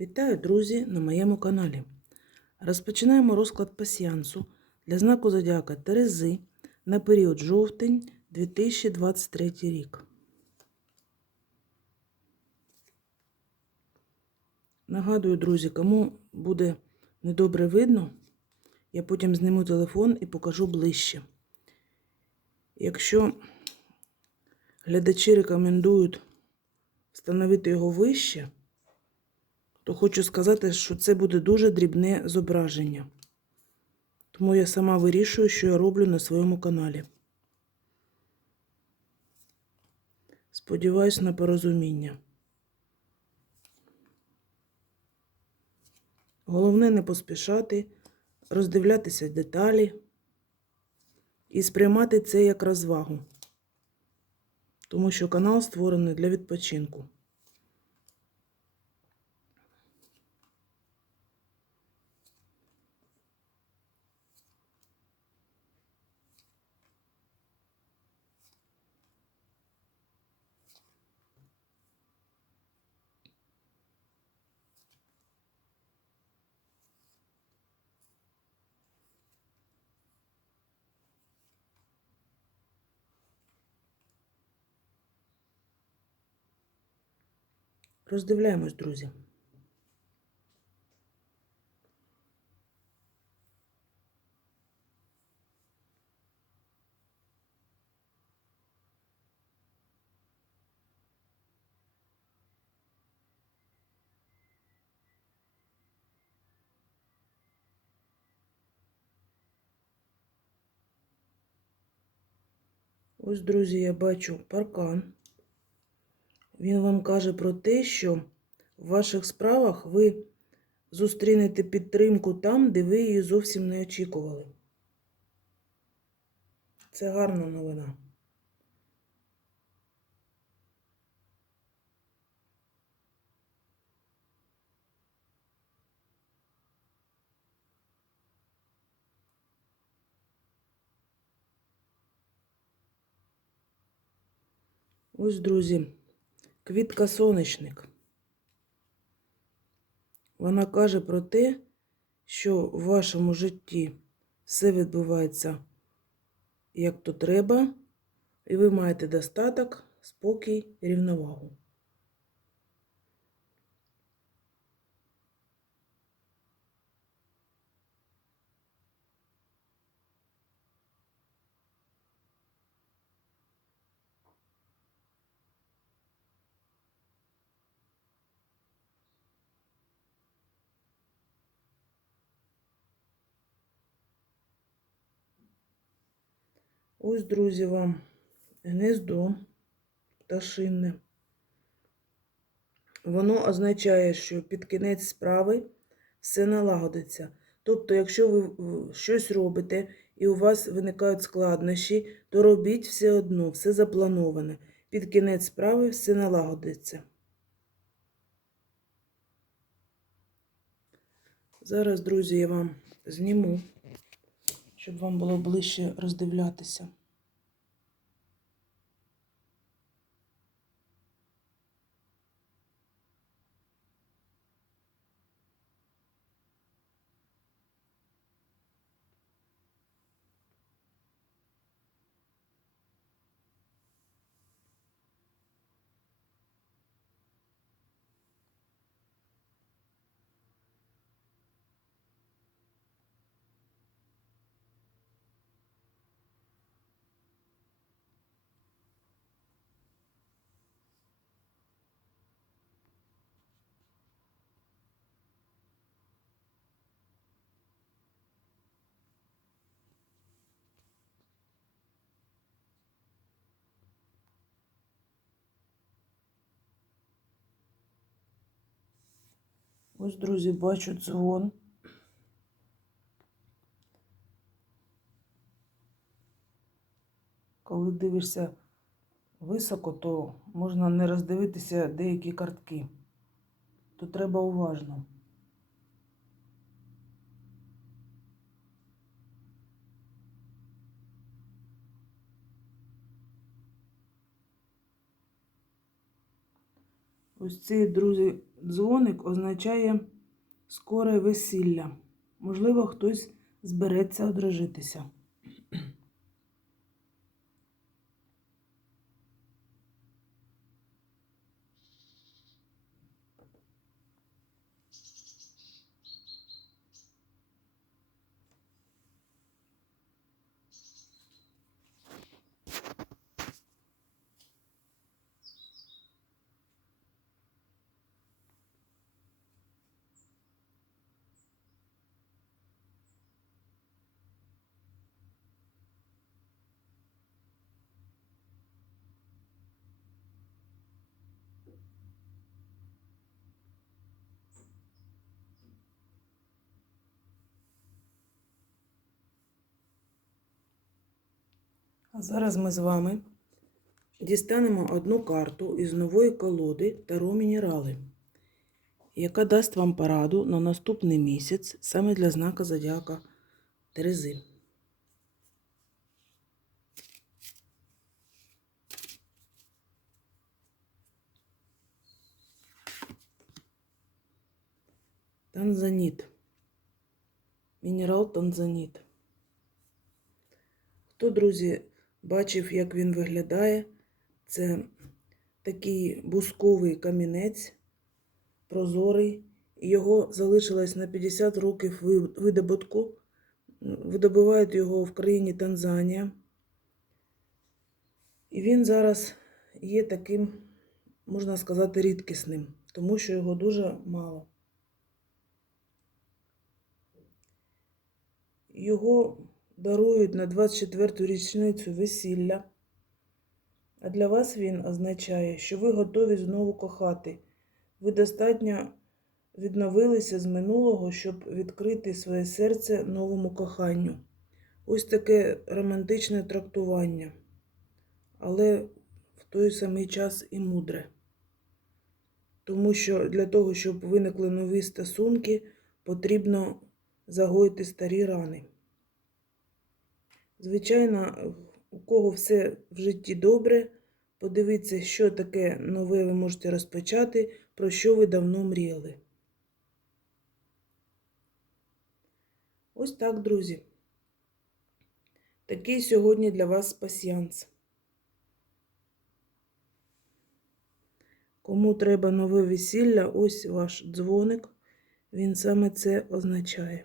Вітаю, друзі, на моєму каналі. Розпочинаємо розклад пасіянсу для знаку Зодіака Терези на період жовтень 2023 рік. Нагадую, друзі, кому буде недобре видно, я потім зніму телефон і покажу ближче. Якщо глядачі рекомендують встановити його вище, то хочу сказати, що це буде дуже дрібне зображення. Тому я сама вирішую, що я роблю на своєму каналі. Сподіваюсь на порозуміння. Головне не поспішати, роздивлятися деталі і сприймати це як розвагу, тому що канал створений для відпочинку. Роздивляємось, друзі. Ось, друзі, я бачу паркан. Він вам каже про те, що в ваших справах ви зустрінете підтримку там, де ви її зовсім не очікували. Це гарна новина. Ось, друзі, квітка сонячник. Вона каже про те, що в вашому житті все відбувається як то треба, і ви маєте достаток, спокій, рівновагу. Ось, друзі, вам гнездо пташинне. Воно означає, що під кінець справи все налагодиться. Тобто, якщо ви щось робите і у вас виникають складнощі, то робіть все одно, все заплановане. Під кінець справи все налагодиться. Зараз, друзі, я вам зніму, щоб вам було ближче роздивлятися. Ось, друзі, бачу дзвон. Коли дивишся високо, то можна не роздивитися деякі картки. То треба уважно. Ось цей, друзі, дзвоник означає скоре весілля. Можливо, хтось збереться одружитися. А зараз ми з вами дістанемо одну карту із нової колоди Таро Мінерали, яка дасть вам пораду на наступний місяць саме для знака Зодіака Терези. Танзаніт. Мінерал Танзаніт. Хто, друзі, бачив, як він виглядає, це такий бусковий камінець, прозорий. Його залишилось на 50 років видобутку. Видобувають його в країні Танзанія. І він зараз є таким, можна сказати, рідкісним, тому що його дуже мало. Його дарують на 24-ту річницю весілля. А для вас він означає, що ви готові знову кохати. Ви достатньо відновилися з минулого, щоб відкрити своє серце новому коханню. Ось таке романтичне трактування, але в той самий час і мудре. Тому що для того, щоб виникли нові стосунки, потрібно загоїти старі рани. Звичайно, у кого все в житті добре, подивіться, що таке нове ви можете розпочати, про що ви давно мріяли. Ось так, друзі. Такий сьогодні для вас пасіянс. Кому треба нове весілля, ось ваш дзвоник. Він саме це означає.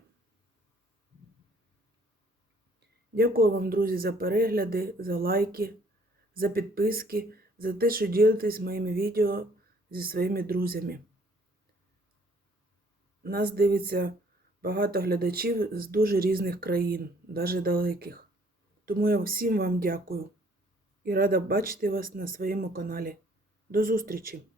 Дякую вам, друзі, за перегляди, за лайки, за підписки, за те, що ділитесь моїми відео зі своїми друзями. Нас дивиться багато глядачів з дуже різних країн, навіть далеких. Тому я всім вам дякую і рада бачити вас на своєму каналі. До зустрічі!